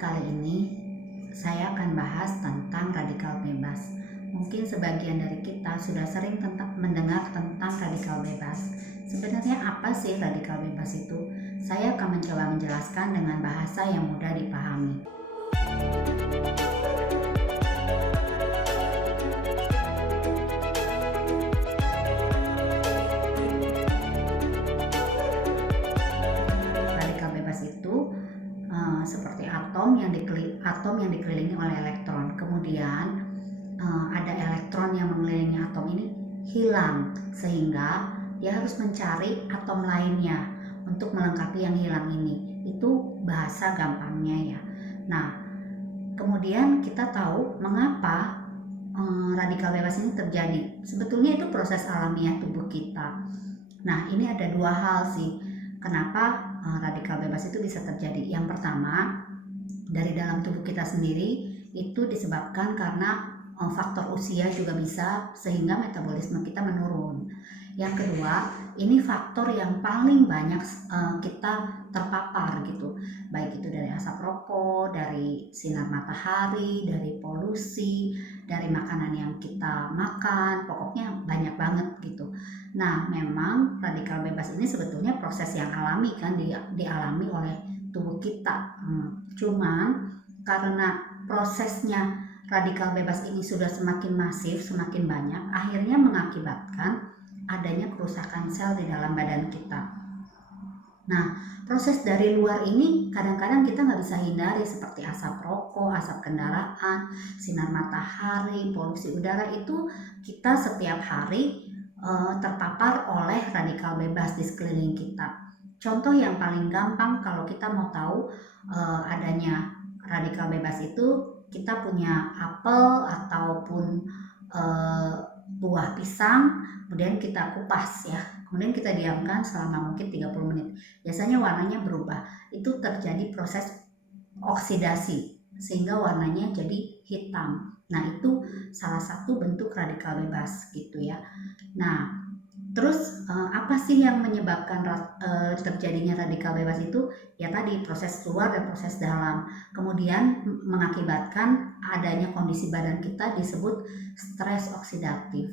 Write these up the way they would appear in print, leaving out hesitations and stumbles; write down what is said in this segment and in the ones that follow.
kali ini saya akan bahas tentang radikal bebas. Mungkin sebagian dari kita sudah sering mendengar tentang radikal bebas. Sebenarnya apa sih radikal bebas itu? Saya akan mencoba menjelaskan dengan bahasa yang mudah dipahami. Radikal bebas itu seperti atom yang dikelilingi oleh elektron. Kemudian ada elektron yang mengelilingi atom ini hilang, sehingga dia harus mencari atom lainnya untuk melengkapi yang hilang ini. Itu bahasa gampangnya ya. Nah, kemudian kita tahu mengapa radikal bebas ini terjadi. Sebetulnya itu proses alamiah tubuh kita. Nah, ini ada dua hal sih kenapa radikal bebas itu bisa terjadi. Yang pertama, dari dalam tubuh kita sendiri itu disebabkan karena faktor usia juga bisa, sehingga metabolisme kita menurun. Yang kedua, ini faktor yang paling banyak kita terpapar gitu, baik itu dari asap rokok, dari sinar matahari, dari polusi, dari makanan yang kita makan, pokoknya banyak banget gitu. Nah, memang radikal bebas ini sebetulnya proses yang alami kan, dialami oleh tubuh kita. Cuman karena prosesnya radikal bebas ini sudah semakin masif, semakin banyak, akhirnya mengakibatkan adanya kerusakan sel di dalam badan kita. Nah, proses dari luar ini kadang-kadang kita nggak bisa hindari, seperti asap rokok, asap kendaraan, sinar matahari, polusi udara, itu kita setiap hari terpapar oleh radikal bebas di sekeliling kita. Contoh yang paling gampang kalau kita mau tahu adanya radikal bebas itu, kita punya apel ataupun buah pisang, kemudian kita kupas ya, kemudian kita diamkan selama mungkin 30 menit. Biasanya warnanya berubah, itu terjadi proses oksidasi sehingga warnanya jadi hitam. Nah, itu salah satu bentuk radikal bebas gitu ya. Nah, terus apa sih yang menyebabkan terjadinya radikal bebas itu? Ya tadi, proses luar dan proses dalam. Kemudian mengakibatkan adanya kondisi badan kita disebut stres oksidatif.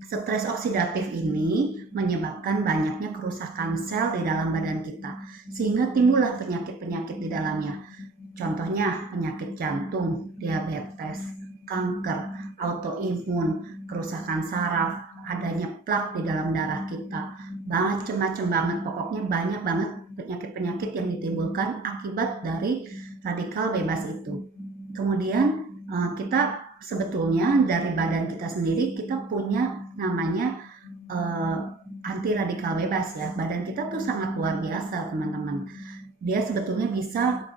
Stres oksidatif ini menyebabkan banyaknya kerusakan sel di dalam badan kita, sehingga timbullah penyakit-penyakit di dalamnya. Contohnya penyakit jantung, diabetes, kanker, autoimun, kerusakan saraf, adanya plak di dalam darah kita, macam-macam banget, pokoknya banyak banget penyakit-penyakit yang ditimbulkan akibat dari radikal bebas itu. Kemudian kita sebetulnya dari badan kita sendiri kita punya namanya anti radikal bebas ya. Badan kita tuh sangat luar biasa teman-teman. Dia sebetulnya bisa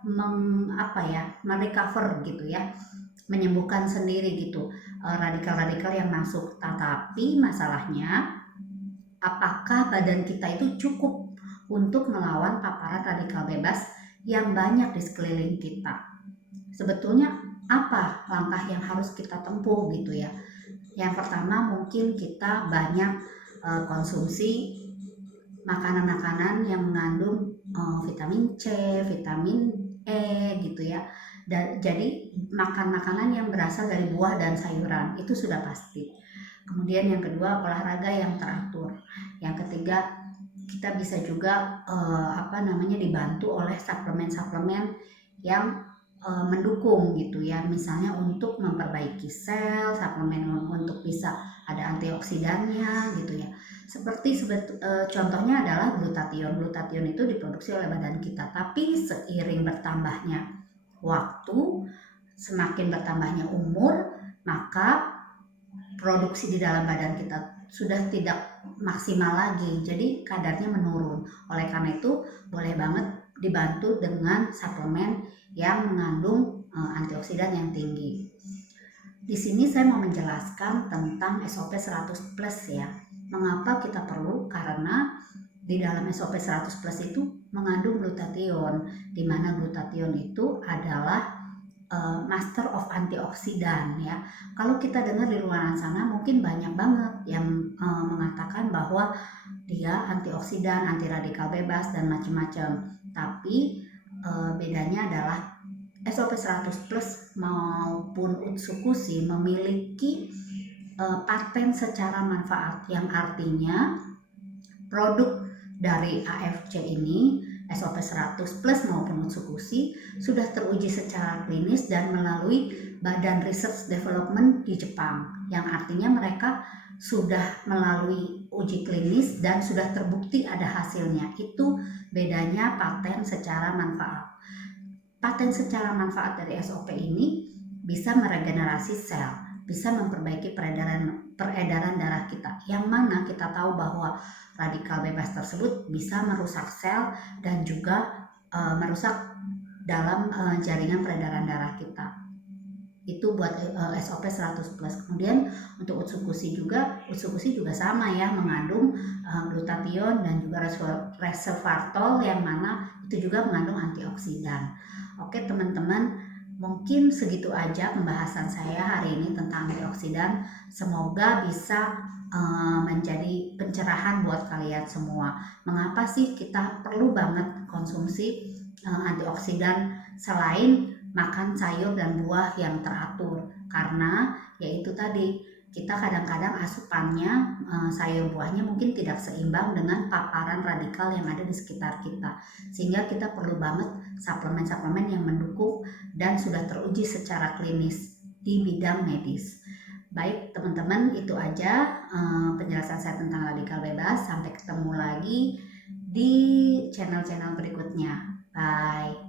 merecover gitu ya, menyembuhkan sendiri gitu radikal-radikal yang masuk. Tetapi masalahnya, apakah badan kita itu cukup untuk melawan paparan radikal bebas yang banyak di sekeliling kita? Sebetulnya apa langkah yang harus kita tempuh gitu ya? Yang pertama, mungkin kita banyak konsumsi makanan-makanan yang mengandung vitamin C, vitamin E gitu ya. Dan jadi makan makanan yang berasal dari buah dan sayuran itu sudah pasti. Kemudian yang kedua, olahraga yang teratur. Yang ketiga, kita bisa juga dibantu oleh suplemen-suplemen yang mendukung gitu ya, misalnya untuk memperbaiki sel, suplemen untuk bisa ada antioksidannya gitu ya. Seperti contohnya adalah glutathione. Glutathione itu diproduksi oleh badan kita, tapi seiring bertambahnya waktu, semakin bertambahnya umur, maka produksi di dalam badan kita sudah tidak maksimal lagi, jadi kadarnya menurun. Oleh karena itu boleh banget dibantu dengan suplemen yang mengandung antioksidan yang tinggi. Di sini saya mau menjelaskan tentang SOP 100 plus ya. Mengapa kita perlu? Karena di dalam SOP 100 plus itu mengandung glutathione, di mana glutathione itu adalah master of antioksidan ya. Kalau kita dengar di luar sana mungkin banyak banget yang mengatakan bahwa dia antioksidan, anti radikal bebas dan macam-macam. Tapi bedanya adalah SOP 100 Plus maupun Utsukushi memiliki paten secara manfaat, yang artinya produk dari AFC ini, SOP 100 Plus maupun Utsukushi, sudah teruji secara klinis dan melalui Badan Research Development di Jepang, yang artinya mereka sudah melalui uji klinis dan sudah terbukti ada hasilnya. Itu bedanya paten secara manfaat. Paten secara manfaat dari SOP ini bisa meregenerasi sel, bisa memperbaiki peredaran darah kita, yang mana kita tahu bahwa radikal bebas tersebut bisa merusak sel dan juga merusak dalam jaringan peredaran darah kita. Itu buat SOP 100 Plus. Kemudian untuk Utsukushi juga sama ya, mengandung glutathione dan juga resveratrol, yang mana itu juga mengandung antioksidan. Oke teman-teman, mungkin segitu aja pembahasan saya hari ini tentang antioksidan. Semoga bisa menjadi pencerahan buat kalian semua. Mengapa sih kita perlu banget konsumsi antioksidan selain makan sayur dan buah yang teratur? Karena yaitu tadi, kita kadang-kadang asupannya sayur buahnya mungkin tidak seimbang dengan paparan radikal yang ada di sekitar kita, sehingga kita perlu banget suplemen-suplemen yang mendukung dan sudah teruji secara klinis di bidang medis. Baik teman-teman, itu aja penjelasan saya tentang radikal bebas. Sampai ketemu lagi di channel-channel berikutnya. Bye.